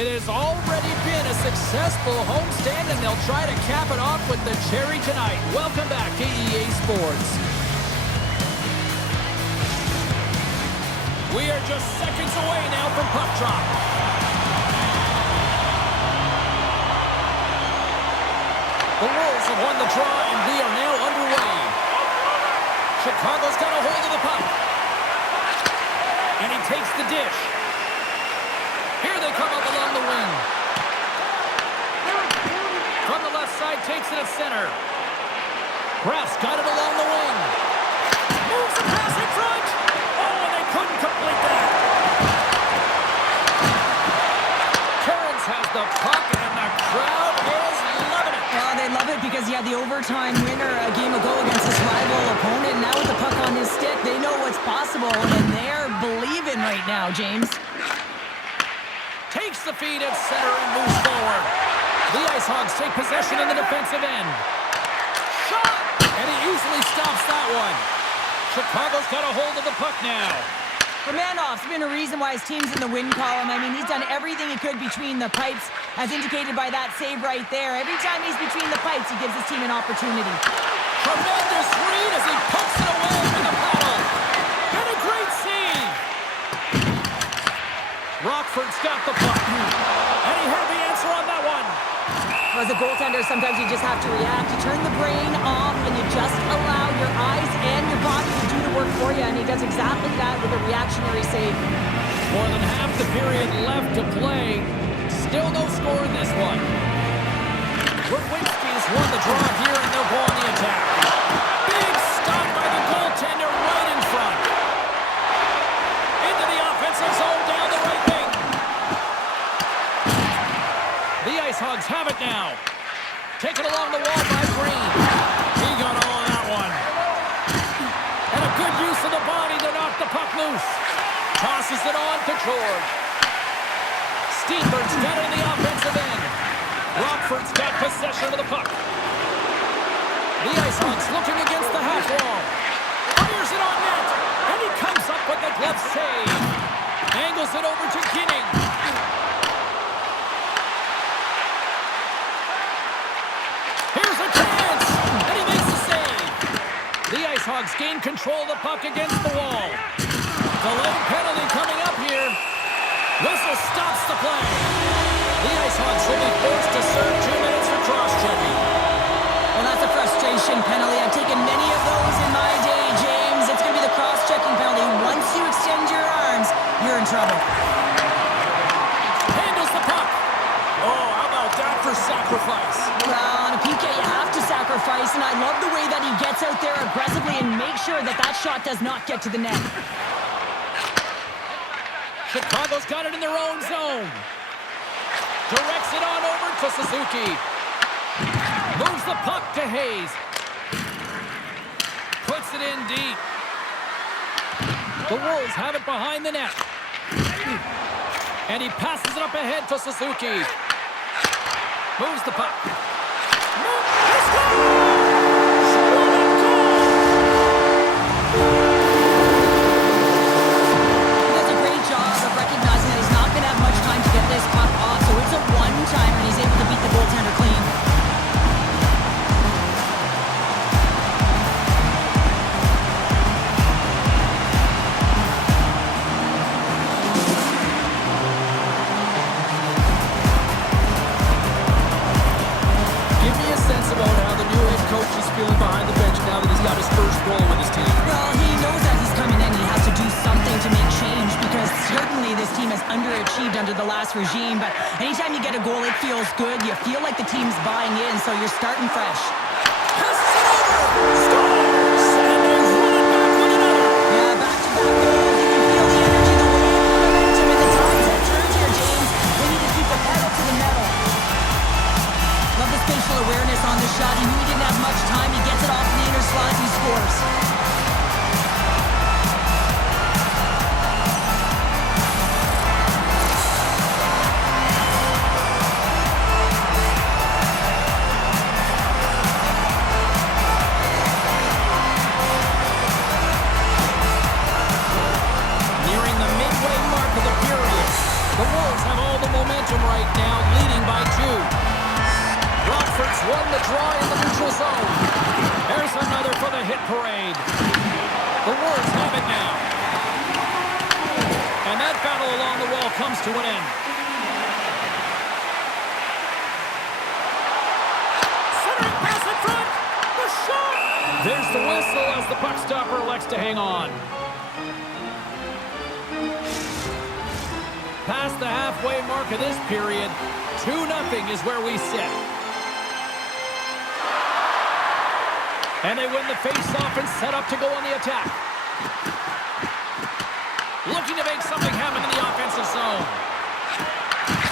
It has already been a successful homestand, and they'll try to cap it off with the cherry tonight. Welcome back to EA Sports. We are just seconds away now from puck drop. The Wolves have won the draw, and we are now underway. Chicago's got a hold of the puck. And he takes the dish. Here they come up along the wing. From the left side, takes it at center. Graf's got it along the wing. Moves the pass in front. Oh, and they couldn't complete that. Kearns has the puck, and the crowd is loving it. Well, they love it because he had the overtime winner a game ago against his rival opponent. Now with the puck on his stick, they know what's possible, and they're believing right now, James. Takes the feed at center and moves forward. The Ice Hogs take possession in the defensive end. Shot! And he easily stops that one. Chicago's got a hold of the puck now. Romanov's been a reason why his team's in the win column. I mean, he's done everything he could between the pipes, as indicated by that save right there. Every time he's between the pipes, he gives his team an opportunity. Tremendous read as he pokes it away with the paddle. And a great save. Rockford's got the puck. And he had the answer on that one. As a goaltender, sometimes you just have to react. You turn the brain off and you just allow your eyes and your body to do the work for you. And he does exactly that with a reactionary save. More than half the period left to play. Still no score in this one. Rwinski's won the draw here, and they'll go on the attack. Big stop by the goaltender right in front. Into the offensive zone down the right wing. The Ice Hogs have it now. Taken along the wall by Green. He got all of that one. And a good use of the body to knock the puck loose. Tosses it on to George. Steenberg's got it in the offensive end. Rockford's got possession of the puck. The Ice Hogs looking against the half wall. Fires it on net. And he comes up with the glove save. Angles it over to Ginning. Here's a chance. And he makes the save. The Ice Hogs gain control of the puck against the wall. Delayed penalty coming up here. Whistle stops the play. The Ice Hogs will be forced to serve 2 minutes for cross-checking. Well, that's a frustration penalty. I've taken many of those in my day, James. It's going to be the cross-checking penalty. Once you extend your arms, you're in trouble. Handles the puck. Oh, how about that for sacrifice? Well, on a PK, you have to sacrifice, and I love the way that he gets out there aggressively and makes sure that that shot does not get to the net. Chicago's got it in their own zone. Directs it on over to Suzuki. Moves the puck to Hayes. Puts it in deep. The Wolves have it behind the net. And he passes it up ahead to Suzuki. Moves the puck. He scores! This puck off, so it's a one-timer, and he's able to beat the goaltender clean. Give me a sense about how the new head coach is feeling behind the bench now that he's got his first goal with his team. Well, he knows that he's coming in. He has to do something to make change because certainly this team has underachieved under the last regime. But anytime you get a goal, it feels good. You feel like the team's buying in, so you're starting fresh. Passes it over! Scores! And they run it back with another! Yeah, back-to-back goals. You can feel the energy, the wave, the momentum, and the times have turned here, James. They need to keep the pedal to the metal. Love the spatial awareness on the shot. He knew he didn't have much time. He gets it off in the inner slot and he scores. Nearing the midway mark of the period. The Wolves have all the momentum right the draw in the neutral zone. There's another for the hit parade. The Wolves have it now. And that battle along the wall comes to an end. Centering pass in front. The shot. There's the whistle as the puck stopper elects to hang on. Past the halfway mark of this period, 2-0 is where we sit. And they win the face-off and set up to go on the attack. Looking to make something happen in the offensive zone.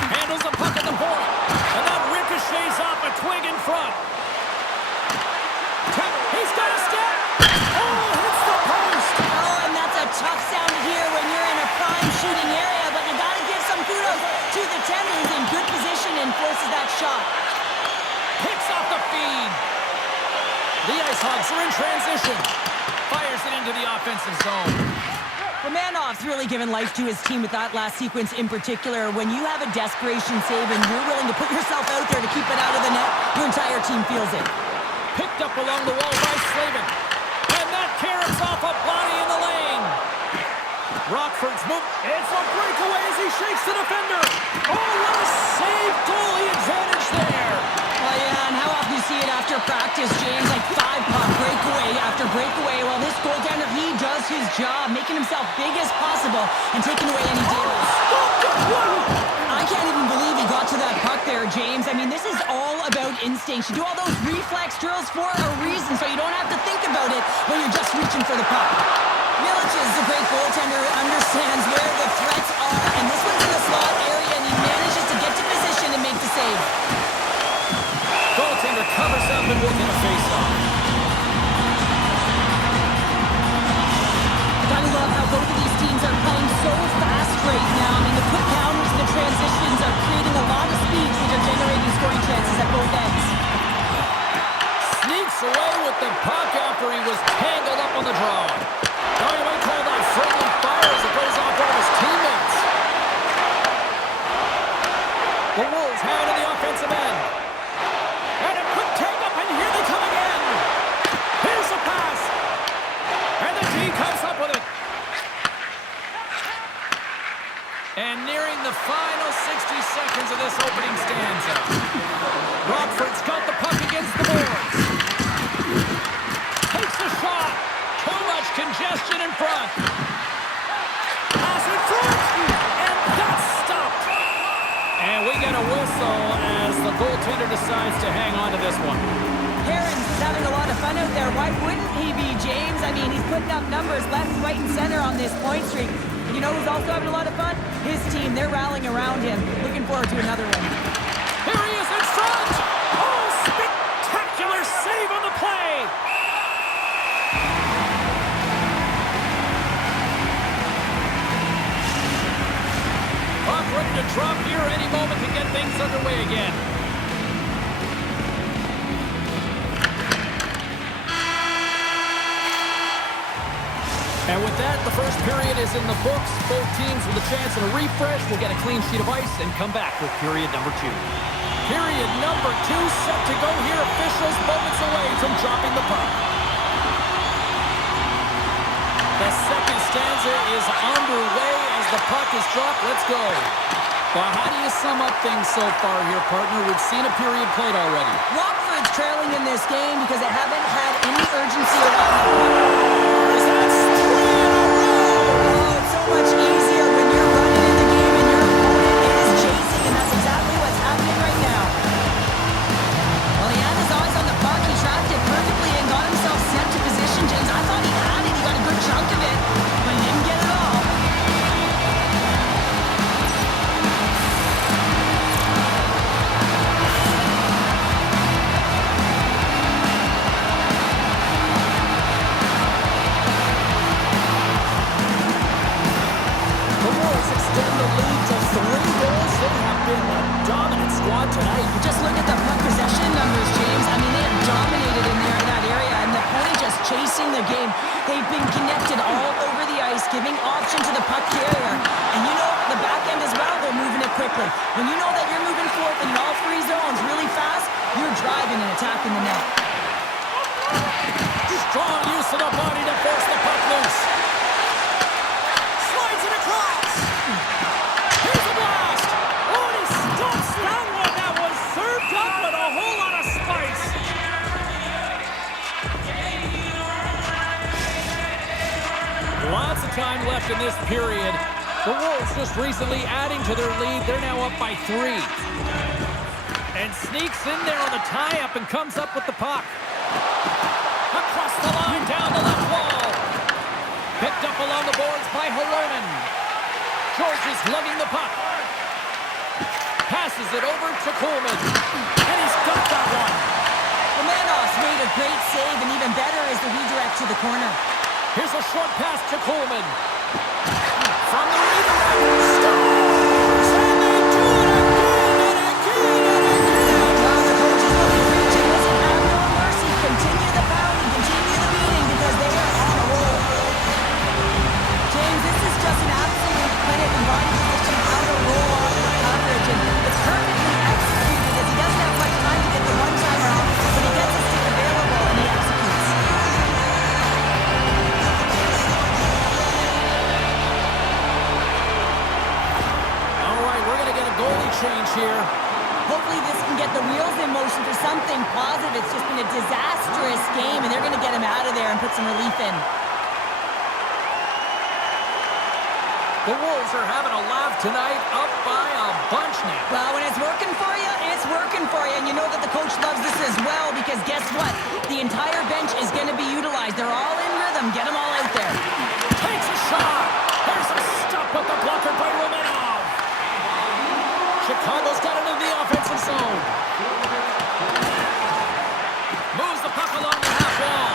Handles the puck at the point. And that ricochets off a twig in front. He's got a step. Oh, hits the post. Oh, and that's a tough sound to hear when you're in a prime shooting area, but you got to give some kudos to the 10 who's in good position and forces that shot. Picks off the feed. The Ice Hogs are in transition. Fires it into the offensive zone. Romanoff's really given life to his team with that last sequence in particular. When you have a desperation save and you're willing to put yourself out there to keep it out of the net, your entire team feels it. Picked up along the wall by Slavin. And that carrots off a body in the lane. Rockford's move. It's a breakaway as he shakes the defender. Oh, what a save. Goalie advantage there. Oh, yeah, and how often you see it after practice, James, like 5-puck breakaway after breakaway. Well, this goaltender, he does his job, making himself big as possible and taking away any damage. I can't even believe he got to that puck there, James. I mean, this is all about instinct. You do all those reflex drills for a reason, so you don't have to think about it when you're just reaching for the puck. Milic is a great goaltender who understands where the threats are, and this one's in the slot area, and he manages to get to position and make the save. Goaltender covers up and will get a face-off. Gotta love how both of these teams are playing so fast right now. I mean, the quick counters and the transitions are creating a lot of speed, which are generating scoring chances at both ends. Sneaks away with the puck after he was tangled up on the draw. Now you might call that friendly fire as it goes off one of his teammates. The Wolves have it in the offensive end. And a quick take up, and here they come again. Here's the pass. And the D comes up with it. And nearing the final 60 seconds of this opening stanza. Rockford's got the puck against the boards. Takes the shot. Too much congestion in front. Pass in front. And that's stopped. And we get a whistle as the goaltender decides to hang on to this one. Herons is having a lot of fun out there. Why wouldn't he be, James? I mean, he's putting up numbers left, right, and center on this point streak. You know who's also having a lot of fun? His team. They're rallying around him. Looking forward to another one. Here he is in front. Oh, spectacular save on the play. Puck ready to drop here any moment to get things underway again. And with that, the first period is in the books. Both teams with a chance at a refresh will get a clean sheet of ice and come back with period number 2. Period number 2 set to go here. Officials moments away from dropping the puck. The second stanza is underway as the puck is dropped. Let's go. Well, how do you sum up things so far here, partner? We've seen a period played already. Rockford's trailing in this game because they haven't had any urgency around the puck. That's 3 in a row! Oh, it's so much easier when you're running in the game and your opponent is chasing, and that's exactly what's happening right now. Well, he had his eyes on the puck. He tracked it perfectly and got himself sent to position, James. I thought he had it. He got a good chunk of it, but he didn't get it all. Extend the lead to 3 goals. They have been a dominant squad tonight. Just look at the puck possession numbers, James. I mean, they have dominated in there in that area, and the opponent just chasing the game. They've been connected all over the ice, giving option to the puck carrier. And you know, the back end as well, they're moving it quickly. When you know that you're moving forward in all 3 zones really fast, your driving and attacking the net. Strong use of the body to force the puck loose. Slides it across. Here's a blast. Oh, and he stops that one. That was served up with a whole lot of spice. Lots of time left in this period. The Wolves just recently adding to their lead. They're now up by 3. And sneaks in there on the tie-up and comes up with the puck. Across the line, down the left wall. Picked up along the boards by Holonen. George is lugging the puck. Passes it over to Coleman. And he's got that one. Romanov's made a great save, and even better is the redirect to the corner. Here's a short pass to Coleman. From the redirect, scores! And they do it again and again and again! Well, the coach is looking to reach and doesn't have no mercy. Continue the pounding, continue the beating, because they are on a roll. James, this is just an absolute clinic and body position how to roll off the coverage, and it's perfectly executed as he doesn't have much time to get the one-timer out, but he gets his stick available and he executes. Goalie change here. Hopefully this can get the wheels in motion for something positive. It's just been a disastrous game, and they're going to get him out of there and put some relief in. The Wolves are having a laugh tonight, up by a bunch now. Well, when it's working for you, it's working for you. And you know that the coach loves this as well, because guess what? The entire bench is going to be utilized. They're all in rhythm. Get them all out there. Takes a shot. There's a stop with the blocker by Romanov. Chicago's got it in the offensive zone. Moves the puck along the half wall.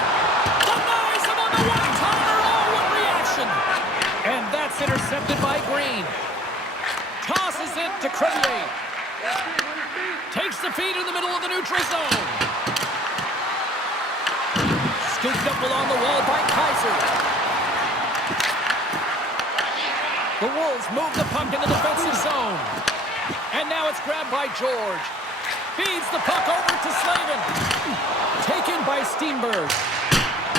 Denies him on the one-timer. Oh, what reaction. And that's intercepted by Green. Tosses it to Crevier. Takes the feed in the middle of the neutral zone. Scooped up along the wall by Kaiser. The Wolves move the puck in the defensive zone. And now it's grabbed by George. Feeds the puck over to Slavin. Taken by Steenberg.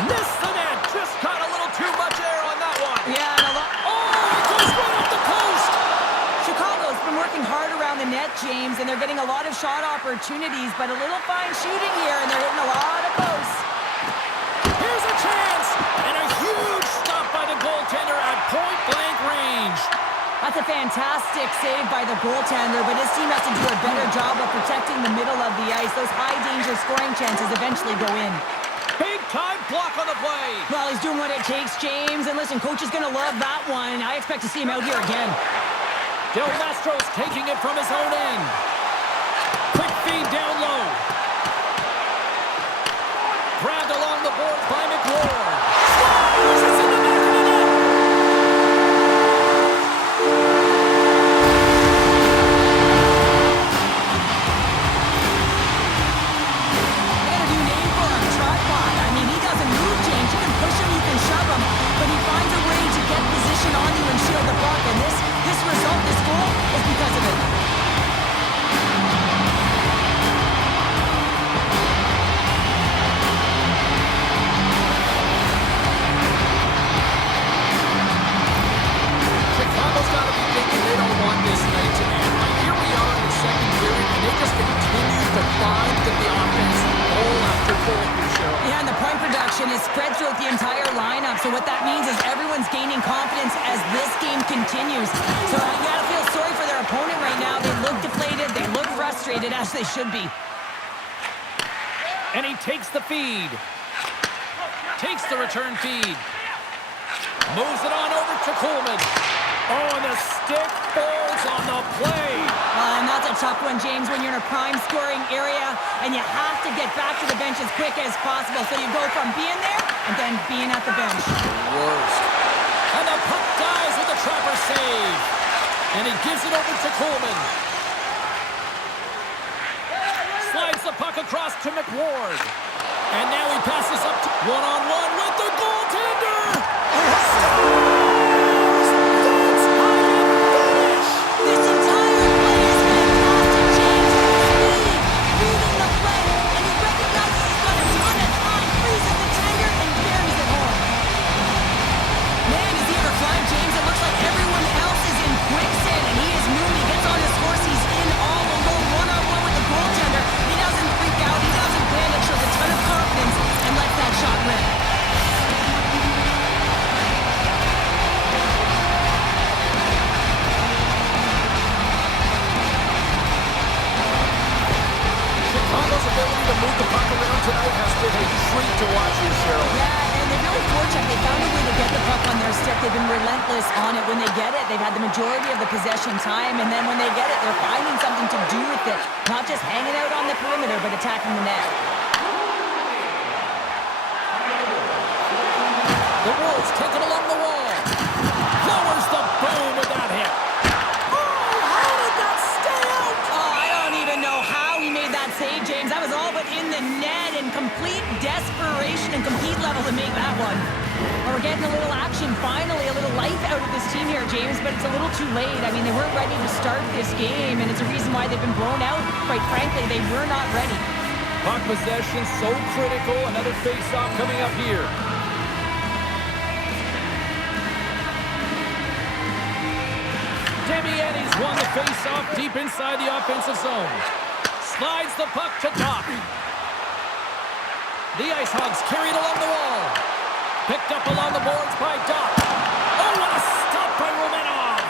Missed the net. Just got a little too much air on that one. Yeah, and it goes right up the post. Chicago's been working hard around the net, James, and they're getting a lot of shot opportunities, but a little fine shooting here, and they're hitting a lot of posts. Here's a chance. And a huge stop by the goaltender at point-blank range. That's a fantastic save by the goaltender, but his team has to do a better job of protecting the middle of the ice. Those high-danger scoring chances eventually go in. Big-time block on the play. Well, he's doing what it takes, James. And listen, coach is going to love that one. I expect to see him out here again. Del Mastro's taking it from his own end. Quick feed down low. Grabbed along the boards by McWard. Scores! It's in the back of the net. But he finds a way to get position on you and shield the puck, and this result, this goal, is because of it. Chicago's got to be thinking they don't want this night to end. Like, here we are in the second period, and they just continue to find the offense goal after goal here, Cheryl. Yeah, and the point production is spread throughout the entire lineup, so what that means is everyone's gaining confidence as this game continues. So you gotta feel sorry for their opponent right now. They look deflated, they look frustrated, as they should be. And he takes the feed. Takes the return feed. Moves it on over to Coleman. Oh, and the stick falls on the play. And that's a tough one, James, when you're in a prime scoring area and you have to get back to the bench as quick as possible. So you go from being there and then being at the bench. Worst. And the puck dies with a trapper save. And he gives it over to Coleman. Slides the puck across to McWard. And now he passes up to one-on-one with the goaltender. This entire play is fantastic, James. Speed, reading the play, Chicago's ability to move the puck around tonight has been a treat to watch here, Cheryl. Yeah, and they're really fortunate. They found a way to get the puck on their stick. They've been relentless on it. When they get it, they've had the majority of the possession time, and then when they get it, they're finding something to do with it. Not just hanging out on the perimeter, but attacking the net. The Wolves take it along the wall. Lowers the boom with that hit. Oh, how did that stay out? Oh, I don't even know how he made that save, James. That was all but in the net in complete desperation and compete level to make that one. Well, we're getting a little action, finally, a little life out of this team here, James, but it's a little too late. I mean, they weren't ready to start this game, and it's a reason why they've been blown out. Quite frankly, they were not ready. Puck possession so critical. Another face-off coming up here. Damiani's won the face-off deep inside the offensive zone. Slides the puck to Doc. The Ice Hogs carried along the wall. Picked up along the boards by Doc. Oh, what a stop by Romanov.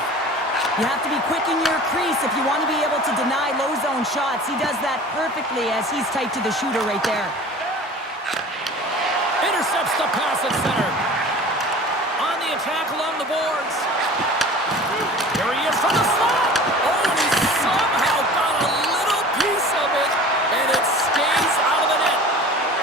You have to be quick in your crease if you want to be able to deny low zone shots. He does that perfectly as he's tight to the shooter right there. Intercepts the pass at center. On the attack along the boards. Here he is from the slot. Oh, and he somehow got a little piece of it, and it stays out of the net.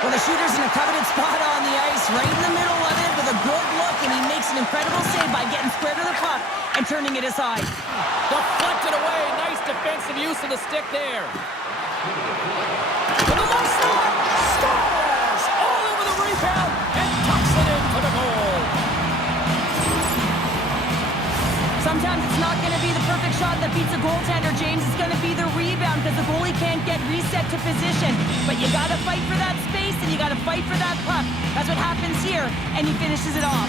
Well, the shooter's in a coveted spot on the ice, right in the middle of it with a good look, and he makes an incredible save by getting square to the puck and turning it aside. Deflected away. Nice defensive use of the stick there. To the left side. Scores! All over the rebound and tucks it into the goal. Sometimes it's not going to be the perfect shot that beats a goaltender, James. It's going to be the rebound because the goalie can't get reset to position. But you got to fight for that space and you got to fight for that puck. That's what happens here, and he finishes it off.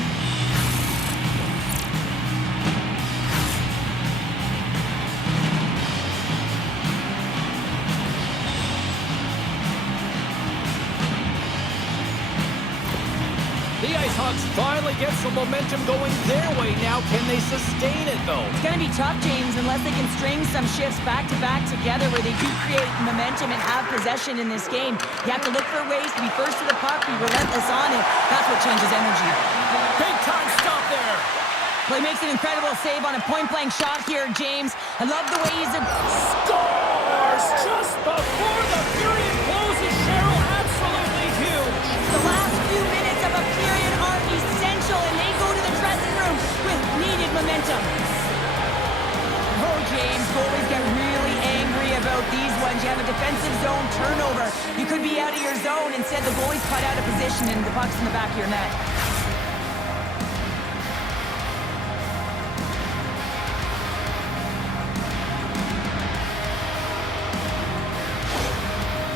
The Ice Hogs finally get some momentum going their way now. Can they sustain it, though? It's going to be tough, James, unless they can string some shifts back-to-back together where they do create momentum and have possession in this game. You have to look for ways to be first to the puck, be relentless on it. That's what changes energy. Big time stop there. Well, he makes an incredible save on a point-blank shot here, James. I love the way he's Scores just before the period closes, Cheryl. Absolutely huge. The last few minutes of a period are essential, and they go to the dressing room with needed momentum. Oh, James, goalies get really angry about these ones. You have a defensive zone turnover. You could be out of your zone. Instead, the goalie's cut out of position, and the puck's in the back of your net.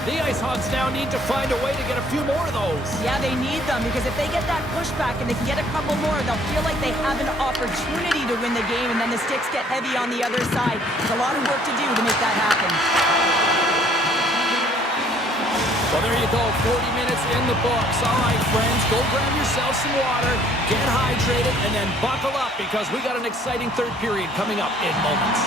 The Ice Hogs now need to find a way to get a few more of those. Yeah, they need them because if they get that pushback and they can get a couple more, they'll feel like they have an opportunity to win the game, and then the sticks get heavy on the other side. There's a lot of work to do to make that happen. Well, there you go. 40 minutes in the books. All right, friends, go grab yourself some water, get hydrated, and then buckle up because we got an exciting third period coming up in moments.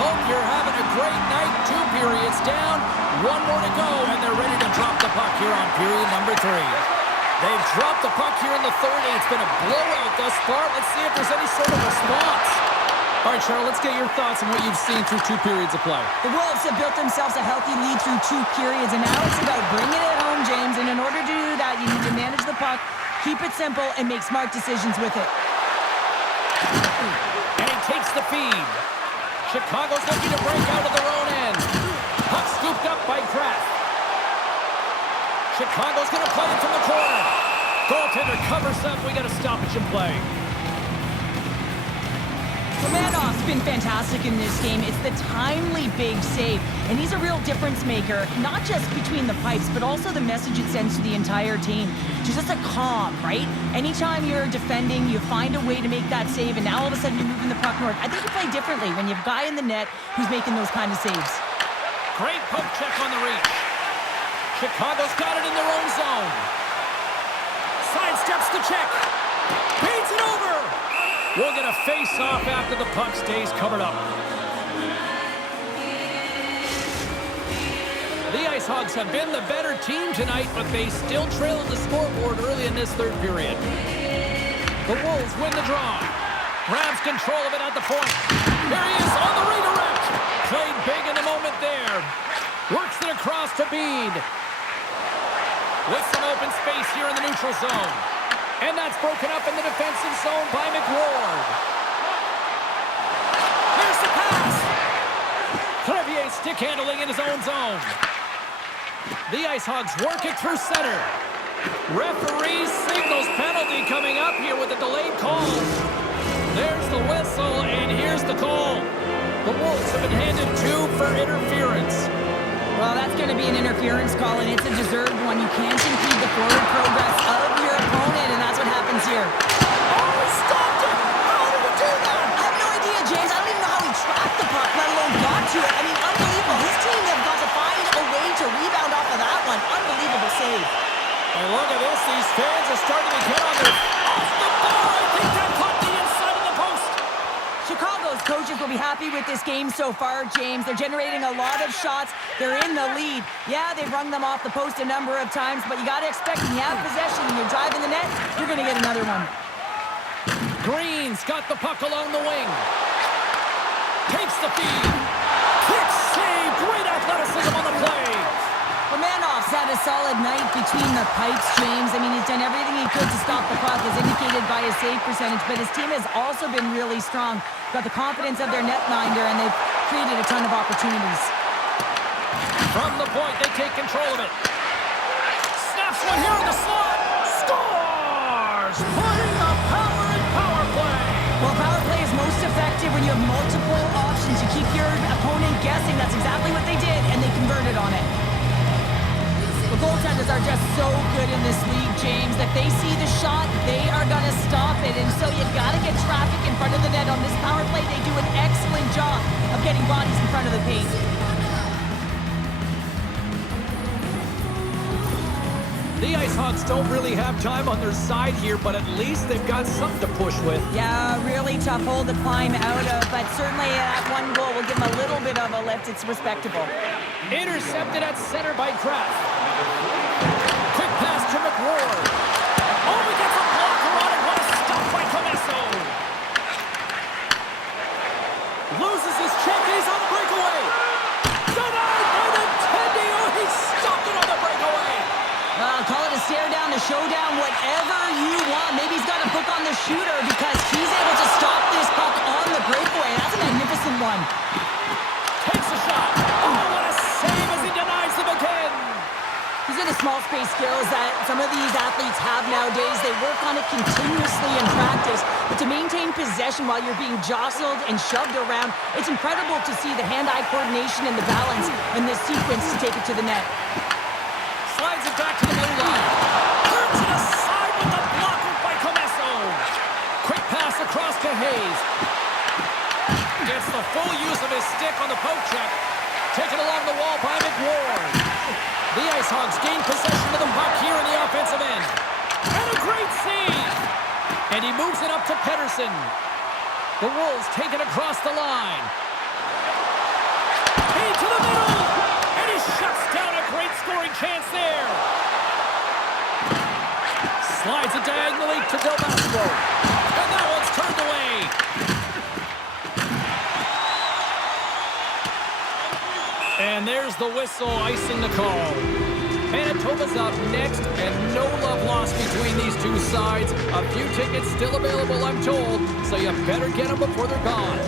Hope you're having a great night. 2 periods down, 1 more to go, and they're ready to drop the puck here on period number 3. They've dropped the puck here in the third, and it's been a blowout thus far. Let's see if there's any sort of response. All right, Cheryl, let's get your thoughts on what you've seen through 2 periods of play. The Wolves have built themselves a healthy lead through 2 periods, and now it's about bringing it home, James. And in order to do that, you need to manage the puck, keep it simple, and make smart decisions with it. And he takes the feed. Chicago's looking to break out of their own end. Puck scooped up by Kraft. Chicago's going to play it from the corner. Goaltender covers up. We got a stoppage in play. Romanov's been fantastic in this game. It's the timely big save, and he's a real difference maker, not just between the pipes, but also the message it sends to the entire team. Just a calm, right? Anytime you're defending, you find a way to make that save, and now all of a sudden you're moving the puck north. I think you play differently when you have a guy in the net who's making those kind of saves. Great poke check on the reach. Chicago's got it in their own zone. Sidesteps the check. Beats it over. We'll get a face-off after the puck stays covered up. The Ice Ice Hogs have been the better team tonight, but they still trail on the scoreboard early in this third period. The Wolves win the draw. Grabs control of it at the point. There he is on the redirect. Played big in the moment there. Works it across to Bede. With some open space here in the neutral zone. And that's broken up in the defensive zone by McWard. Here's the pass. Crevier stick handling in his own zone. The Ice Hogs work it through center. Referee signals penalty coming up here with a delayed call. There's the whistle, and here's the call. The Wolves have been handed 2 for interference. Well, that's going to be an interference call, and it's a deserved one. You can't impede the forward progress of your opponent, and that's what happens here. Oh, he stopped it! How did he do that? I have no idea, James. I don't even know how he tracked the puck, let alone got to it. I mean, unbelievable. His team have got to find a way to rebound off of that one. Unbelievable save. And look at this. These fans are starting to get on their... Off the bar! I think that caught the inside of the post. Chicago's coaches will be happy with this game so far, James. They're generating a lot of shots. They're in the lead. Yeah, they've rung them off the post a number of times, but you got to expect when you have possession and you're driving the net, you're going to get another one. Green's got the puck along the wing. Takes the feed. Quick save. Great athleticism on the play. Romanov's had a solid night between the pipes, James. I mean, he's done everything he could to stop the puck, as indicated by his save percentage, but his team has also been really strong. Got the confidence of their netminder, and they've created a ton of opportunities. From the point, they take control of it. Snaps one here in the slot. Scores! Putting a power play. Well, power play is most effective when you have multiple options. You keep your opponent guessing. That's exactly what they did, and they converted on it. The goaltenders are just so good in this league, James. If they see the shot, they are going to stop it. And so you've got to get traffic in front of the net. On this power play, they do an excellent job of getting bodies in front of the paint. The Ice Hogs don't really have time on their side here, but at least they've got something to push with. Yeah, really tough hole to climb out of, but certainly that one goal will give them a little bit of a lift. It's respectable. Intercepted at center by Kraft. Quick pass to McWard. Oh, he gets a blocker on it. What a stop by Comesso. Loses his check. He's on the breakaway. Denied by the Tendy. Oh, he stopped it on the breakaway. Call it a stare down, a showdown, whatever you want. Maybe he's got a book on the shooter because he's able to stop this puck on the breakaway. That's a magnificent one. Takes a shot. Oh, what a save as he denies them again. These are the small space skills that some of these athletes have nowadays. They work on it continuously in practice. But to maintain possession while you're being jostled and shoved around, it's incredible to see the hand-eye coordination and the balance in this sequence to take it to the net. Slides it back to the middle line. Turns it aside with the blocker by Comesso. Quick pass across to Hayes. Gets the full use of his stick on the poke check. Taken along the wall by McWard. The Ice Hogs gain possession of the puck here in the offensive end. And a great save. And he moves it up to Pettersson. The Wolves take it across the line. Into the middle. And he shuts down a great scoring chance there. Slides it diagonally to Del Mastro. And that one's turned away. And there's the whistle icing the call. Manitoba's up next, and no love lost between these two sides. A few tickets still available, I'm told, so you better get them before they're gone.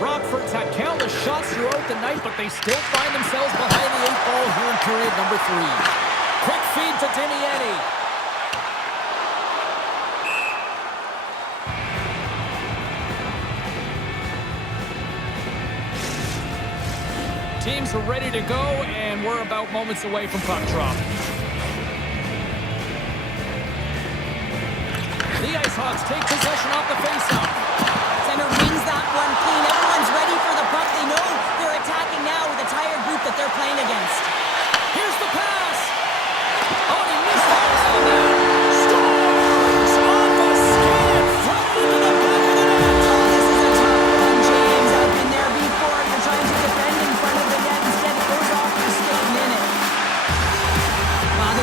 Rockford's had countless shots throughout the night, but they still find themselves behind the 8 ball here in period number 3. Quick feed to Dimiani. Teams are ready to go, and we're about moments away from puck drop. The Ice Hogs take possession off the faceoff. Center wings that one clean. Everyone's ready for the puck. They know they're attacking now with a tired group that they're playing against. Here's the pass. Oh, he missed that. Scores on the skid. Thrown into the back of the net. Oh, this is a tough one, James. I've been there before. You're trying to defend in front of the net. Instead, it goes off. You're staying in it.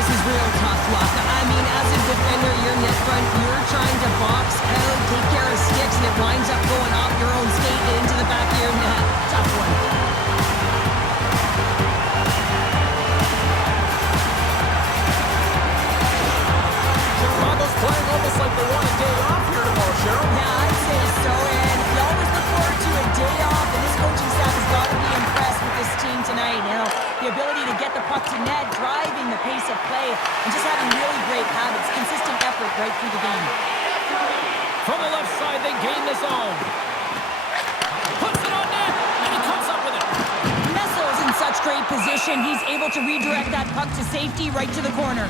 This is real tough luck. I mean, as a defender, you're net front, you're trying to box out, take care of sticks, and it winds up going off your own skate and into the back of your net. Tough one. Chicago's playing almost like they want a day off here tomorrow, Cheryl. Yeah, I'd say so, and we always look forward to a day off, and this coaching staff has got to be impressed with this team tonight. You know, the ability to get the puck to net, driving the pace of play, and just having really great habits, consistent effort right through the game. From the left side, they gain the zone. Puts it on net, and he comes up with it. Messel's in such great position, he's able to redirect that puck to safety right to the corner.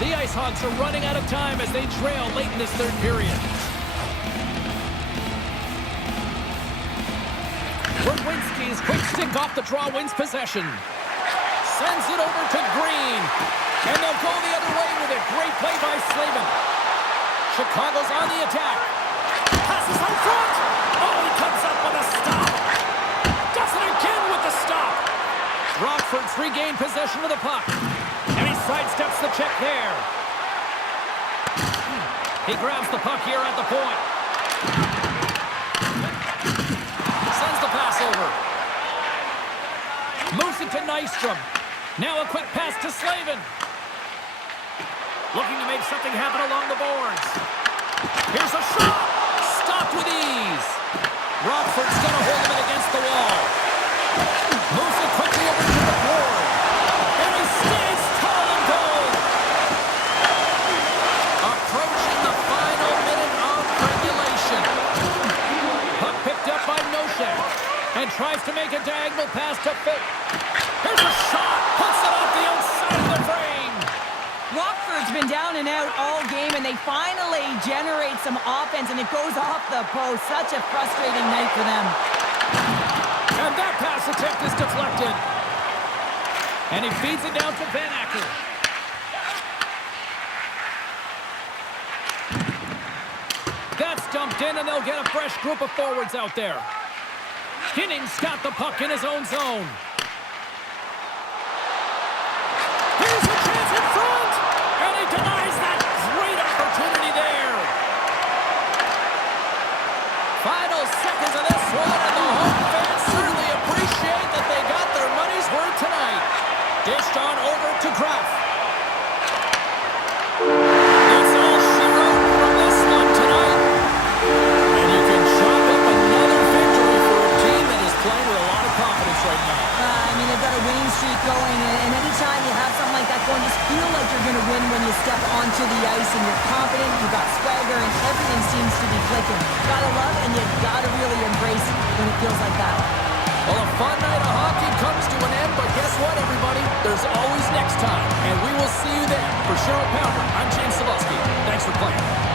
The Ice Hogs are running out of time as they trail late in this third period. Werenwinski's quick stick off the draw wins possession. Sends it over to Green. And they'll go the other way with it. Great play by Slavin. Chicago's on the attack. Passes on front. Oh, he comes up with a stop. Does it again with the stop. Rockford's regained possession of the puck. And he sidesteps the check there. He grabs the puck here at the point. Sends the pass over. Moves it to Nystrom. Now a quick pass to Slavin. Looking to make something happen along the boards. Here's a shot. Stopped with ease. Rockford's going to hold him against the wall. Moves it quickly over to the board. And he stays tall and goal. Approaching the final minute of regulation. Puck picked up by Noshek. And tries to make a diagonal pass to Fitt. Here's a shot. Puts it off the outside of the frame. Rockford's been down and out all game, and they finally generate some offense, and it goes off the post. Such a frustrating night for them. And that pass attempt is deflected. And he feeds it down to Van Acker. That's dumped in, and they'll get a fresh group of forwards out there. Kinning's got the puck in his own zone. Here's a chance in front! And he denies that great opportunity there. Final seconds of this one, and the home fans certainly appreciate that they got their money's worth tonight. Dished on over to Graf. That's all she wrote from this one tonight. And you can chalk up another victory for a team that is playing with a lot of confidence right now. I mean, they've got a winning streak going, and anytime you have something like that going, just feel like you're going to win when you step onto the ice, and you're confident, you've got swagger, and everything seems to be clicking. Gotta love, and you gotta really embrace when it feels like that. Well, a fun night of hockey comes to an end, but guess what, everybody? There's always next time, and we will see you then. For Cheryl Pounder, I'm James Cebulski. Thanks for playing.